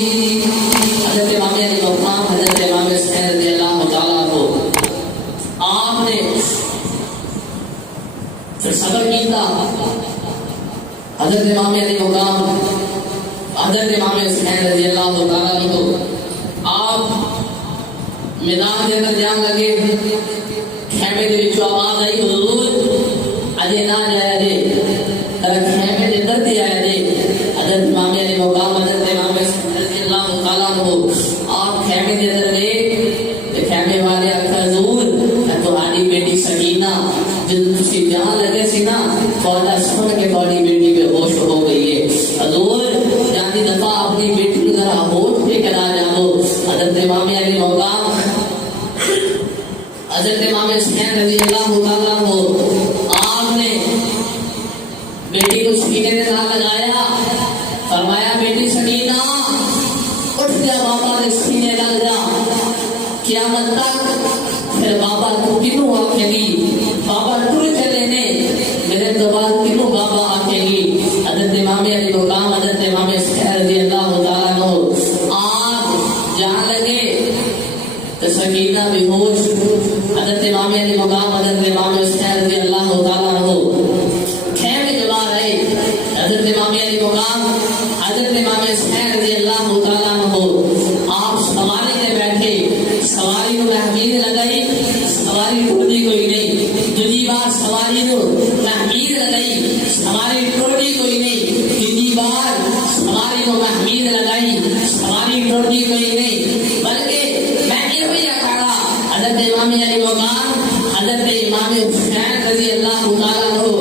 हज़रत इमाम अली मक़ाम हज़रत इमाम हुसैन रज़ियल्लाहु तआला को आपने फिर सबर कीता। हज़रत इमाम अली मक़ाम हज़रत इमाम हुसैन रज़ियल्लाहु तआला को आप मैदान के अंदर जान लगे। खेमे के विचों आवाज आई, हुजूर अजे ना जाया जे, तर खेमे के अंदर ते आया जे। हज़रत इमाम अली मक़ाम हज़रत इमाम हुसैन रज़ियल्लाहु तआला को आप खेमे के अंदर गए ते खेमे वाले आखा, हुजूर तुम्हारी बेटी सकीना जिन तुसी जान लगे सी ना पौधा सुन के तुम्हारी बेटी बेहोश हो गई है। हुजूर जानी दफा अपनी बेटी को जरा होश पे करा जाओ। हज़रत इमाम अली मक़ाम हज़रत इमाम हुसैन रज़ियल्लाहु तआला को आपने बेटी को सीने के साथ लगाया, फरमाया बेटी सकीना उठ जा, बाबा ने सीने लग जा। क़यामत तक फिर बाबा को किनू आखेगी, बाबा टुर चले ने मेरे दबाल किनू बाबा आखेगी। हज़रत इमाम अली मक़ाम हज़रत इमाम हुसैन रज़ियल्लाहु तआला को आप जान लगे तो सकीना बेहोश। हज़रत इमाम अली मक़ाम हज़रत इमाम हुसैन रज़ियल्लाहु तआला को खेमे जमा रहे। हज़रत इमाम अली मक़ाम हज़रत इमाम हुसैन रज़ियल्लाहु तआला को आप सवारी में बैठे, सवारी को तहमीद लगाई, सवारी टूटी कोई नहीं। दूसरी बार सवारी को तहमीद लगाई, सवारी टूटी कोई नहीं। तीसरी बार सवारी को तहमीद लगाई, सवारी टूटी कोई नहीं। बल्कि मैं ये भैया खड़ा हज़रत इमाम अली मक़ाम हज़रत इमाम हुसैन रज़ियल्लाहु तआला को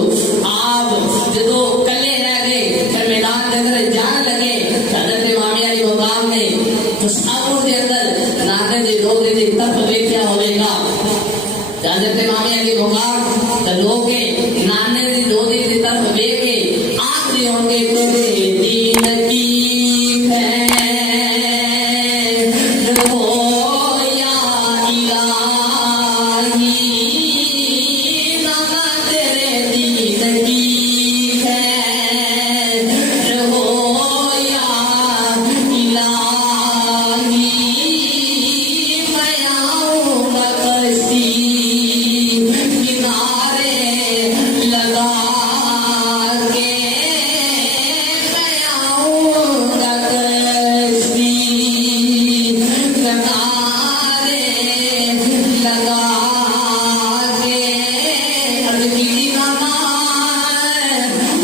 आप जो कले रह गए फिर मैदान के अंदर जान लगे। हज़रत इमाम अली मक़ाम ने मुसाफिर के अंदर नाने दे रोज़े दे तरफ देखा होगा। हज़रत इमाम अली मक़ाम तो लोग नाने दे रोज़े दे तरफ देखे आखिरी होंगे तेरे दीन की खैर हो या इलाही, नाना तेरे दीन की खैर हो या इलाही। मैं आऊंगा कश्ती किनारे लगा के, मैं आऊंगा कश्ती किनारे लगा के। अर्ज़ की नाना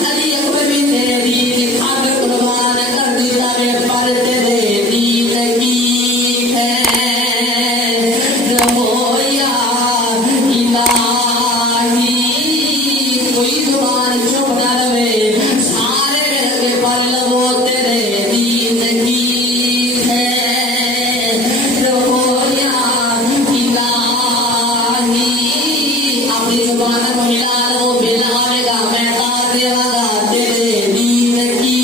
अली अकबर भी तेरी खातिर कुर्बान कर दिया रे, पर तेरे दीन की खैर हो या इलाही। कोई जुबान चुप न रहे, सारे लगे पर लगो तेरे दीन की खैर हो या इलाही। अपनी जुबान को हिला लो, बिलाएगा मैं देवागा तेरे दीन की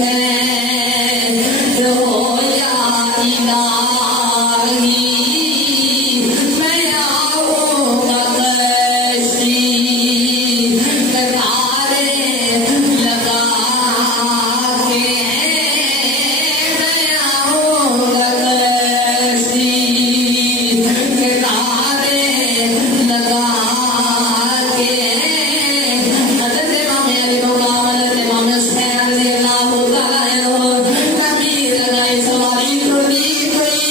खैर हो या इलाही। मैं आऊंगा कश्ती किनारे लगा के, मैं आऊंगा कश्ती किनारे लगा के। हज़रत इमाम अली मक़ाम हज़रत इमाम हुसैन रज़ियल्लाहु तआला अन्हु तहमीद लगाई, सवारी टूटी कोई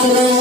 Amen.